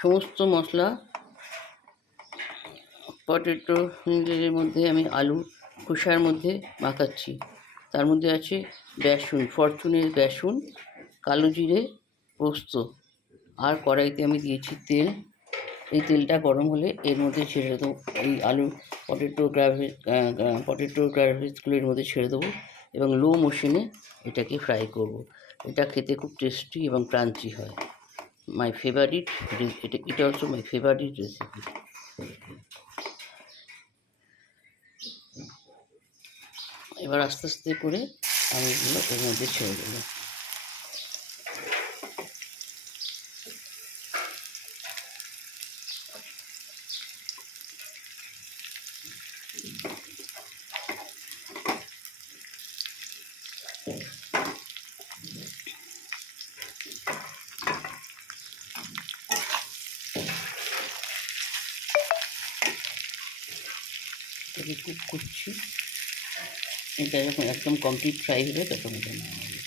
সমস্ত মশলা পটেটো ফিঙ্গারের মধ্যে আমি আলু খোসার মধ্যে মাখাচ্ছি। তার মধ্যে আছে বেসন, ফরচুনের বেসন, কালো জিরে, পোস্ত, আর কড়াইতে আমি দিয়েছি তেল। এই তেলটা গরম হলে এর মধ্যে ছেড়ে দেবো এই আলু পটেটো গ্রাভিসগুলো এর মধ্যে ছেড়ে দেবো এবং লো মোশনে এটাকে ফ্রাই করব। এটা খেতে খুব টেস্টি এবং ক্রাঞ্চি হয়। মাই ফেভারিট, এটা অলসো মাই ফেভারিট রেসিপি। এবার আস্তে আস্তে করে আমি এগুলো এর মধ্যে ছেড়ে দেবো। এটাকে কুক করছি। এটা যখন একদম কমপ্লিট ফ্রাই হবে তখন এটা নামাবো।